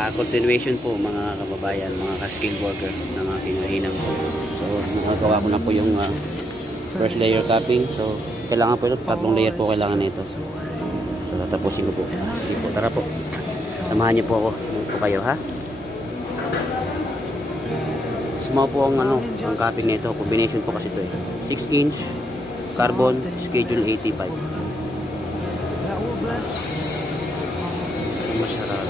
Continuation po mga kababayan, mga ka-skilled worker ng aking hinang po. So nagawa ko na po yung first layer capping. So kailangan po ito, 3 layer po kailangan nito. So tatapusin ko po. Sige po, tara po. Samahan niyo po ako. Po kayo ha. Small po ang ang capping nito. Combination po kasi ito. 6-inch carbon schedule 85. Masarap.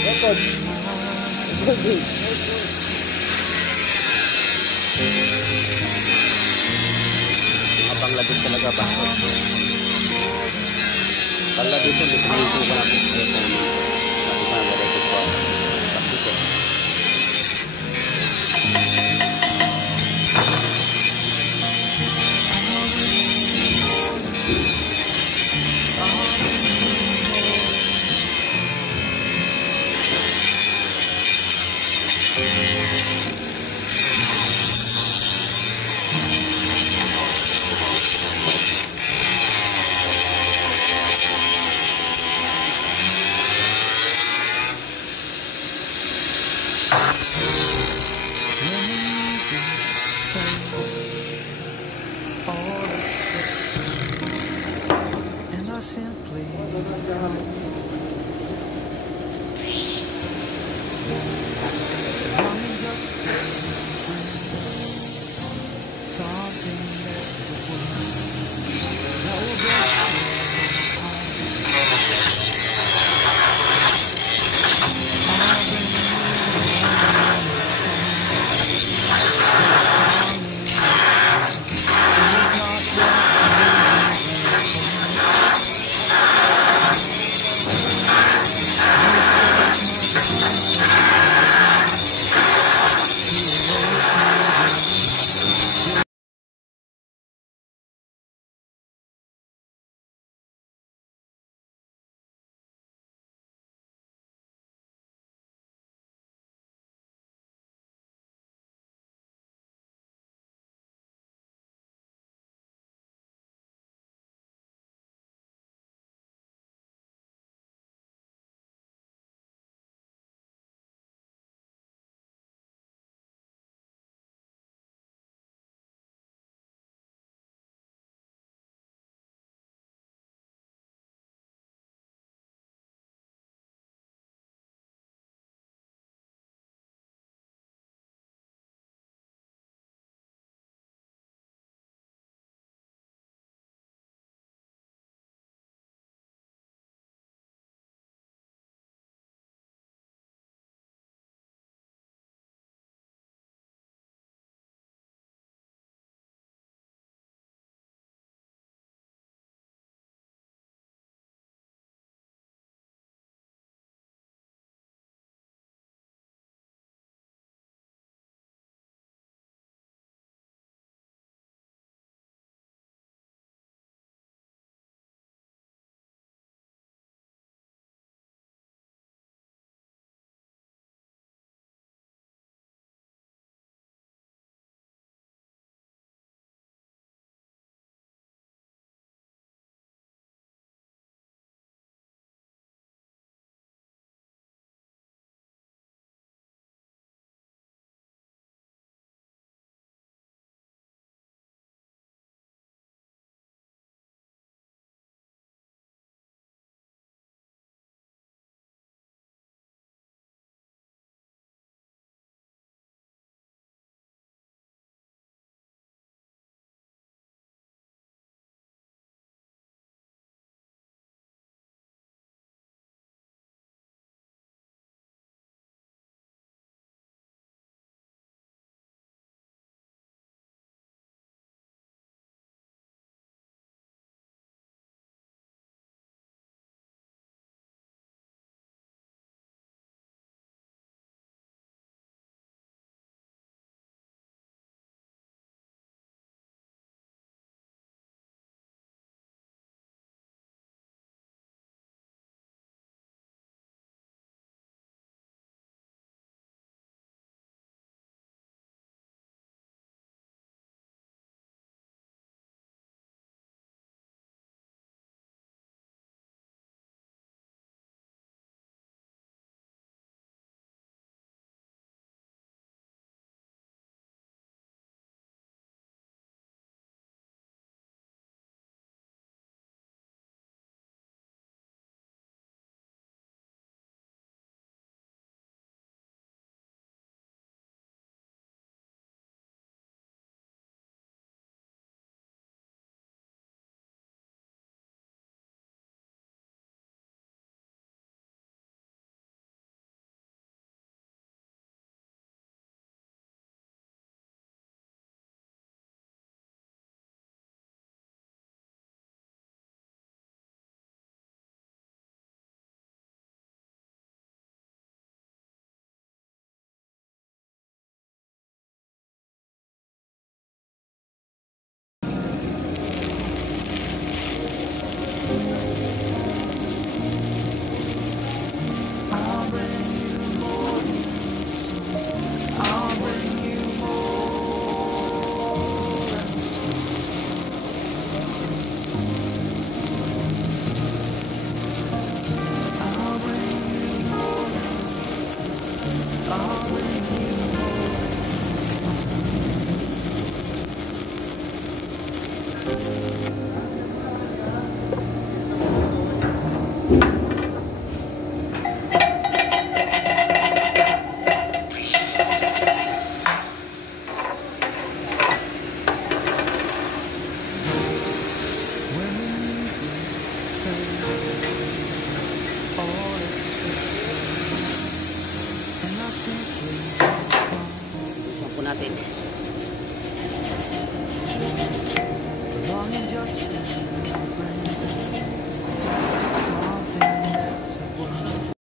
Record. Recording. Panglabit talaga ba? Panglabit ito, dito ko na all and I simply longing just for something that's the world that will bless you. Buksan po natin. Longing just to bring something that's a wonder.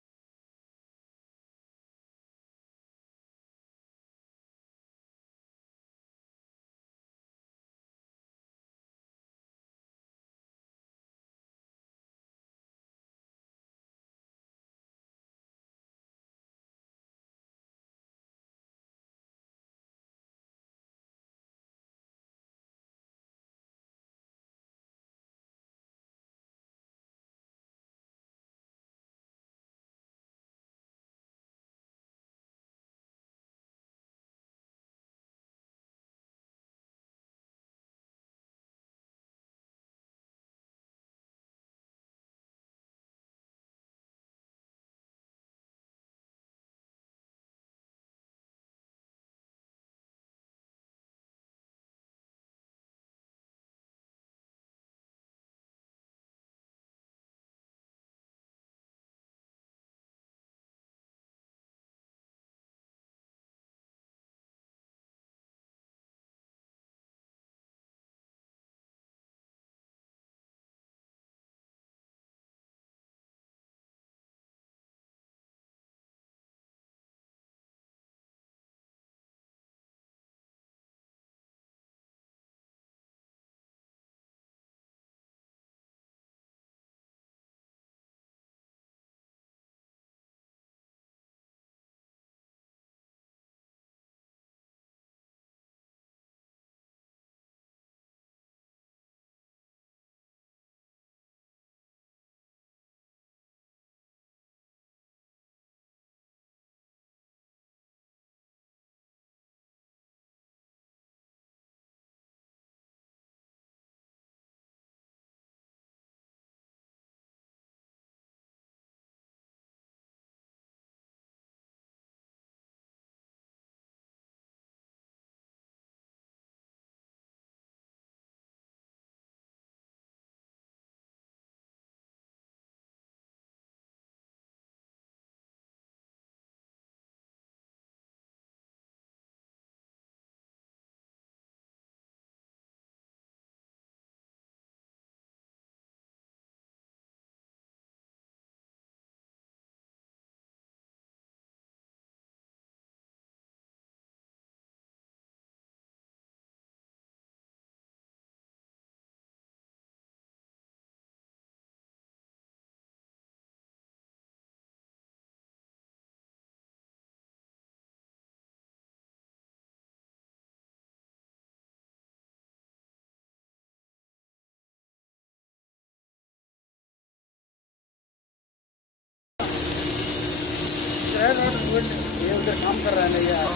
ये उधर काम कर रहा है ना यार।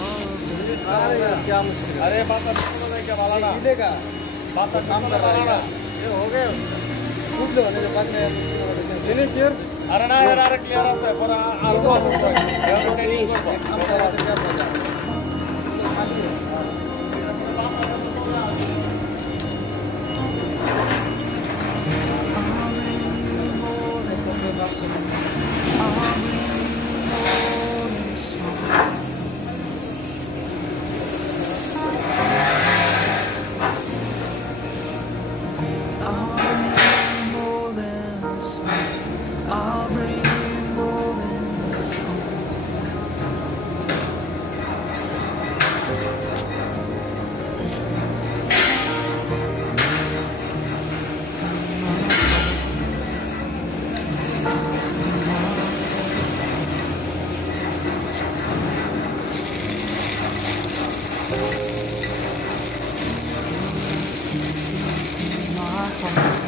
क्या मुश्किल है? अरे बात क्या वाला ना मिलेगा, बात काम कर रहा है ये हो गए पूछ लो ना बाद में फिनिश हियर। अरे ना यार क्लियर है पर आलू काम कर रहा है क्या बोला my heart.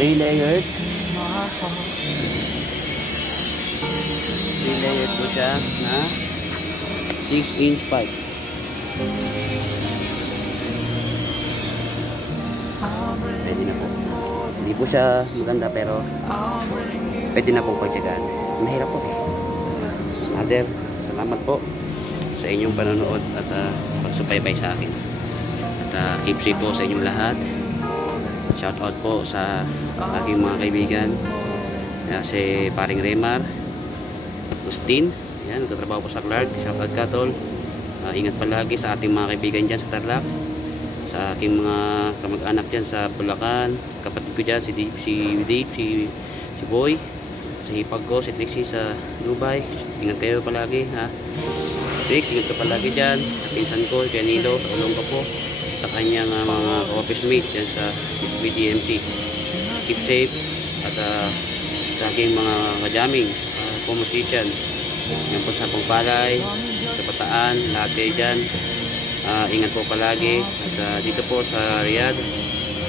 3 layers. 3 layers po siya na 6-inch pipe. Pwede na po. Hindi po siya maganda pero pwede na pong pagtyagaan. Mahirap po eh. Mother, salamat po sa inyong panonood at pagsubaybay sa akin. At keep safe po sa inyong lahat. Shout out po sa aking mga kaibigan. Si Paring Remar, Agustin, yan, nagtatrabaho po sa Clark. Shout out ka, tol. Ingat palagi sa ating mga kaibigan dyan sa Tarlac, sa aking mga kamag-anak dyan sa Bulacan, kapatid ko dyan si Dave, si Boy, si Hipag ko, si Trixie sa Dubai. Ingat kayo palagi, ha. Rick, ingat ka palagi dyan. Sa pinsan ko, kay Nilo, sa ulong ka po. Sa kanyang mga office mates dyan sa BGMC. Keep safe. At sa aking mga kajaming, musician. Yan po sa Pangpalay, sa Bataan, lahat kayo dyan. Ingat po palagi. At dito po sa Riyadh,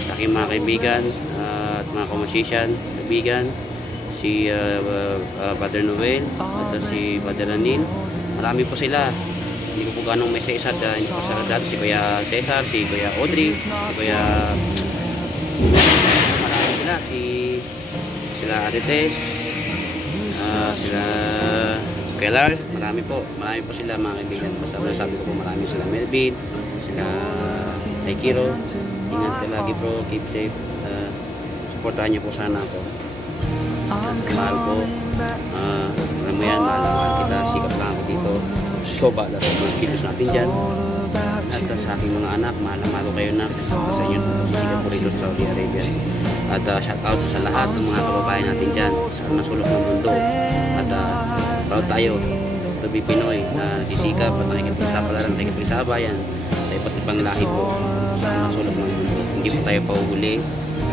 sa aking mga kaibigan at mga musician, kaibigan, si Brother Noel at si Brother Ranil. Marami po sila. Hindi ko po ganong may isa-isa. Hindi po sa dati si Kuya Cesar, si Kuya Audrey, si Kuya... Marami sila. Sila Arites, sila Kelar. Marami po sila mga kaibigan. Basta sabi ko po marami sila. Melvin, sila Aikiro. Ingat ka lagi bro. Keep safe. Supportahan niyo po sana ako. Mahal ko. Alam mo yan, mahal kita. Sikap lang ako dito. Soba lang mga kilos natin dyan. At sa aking mga anak, mahal ko kayo na. Sa inyo sisikap ko rito sa Saudi Arabia. At shout out sa lahat ng mga kababayan natin dyan sa nasulok ng mundo. At proud tayo to be Pinoy na nagsisikap at nakikipagsabayan sa iba't ibang lahi po sa nasulok ng mundo. Hindi po tayo pauhuli.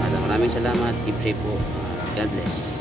At maraming salamat. Keep safe po. God bless.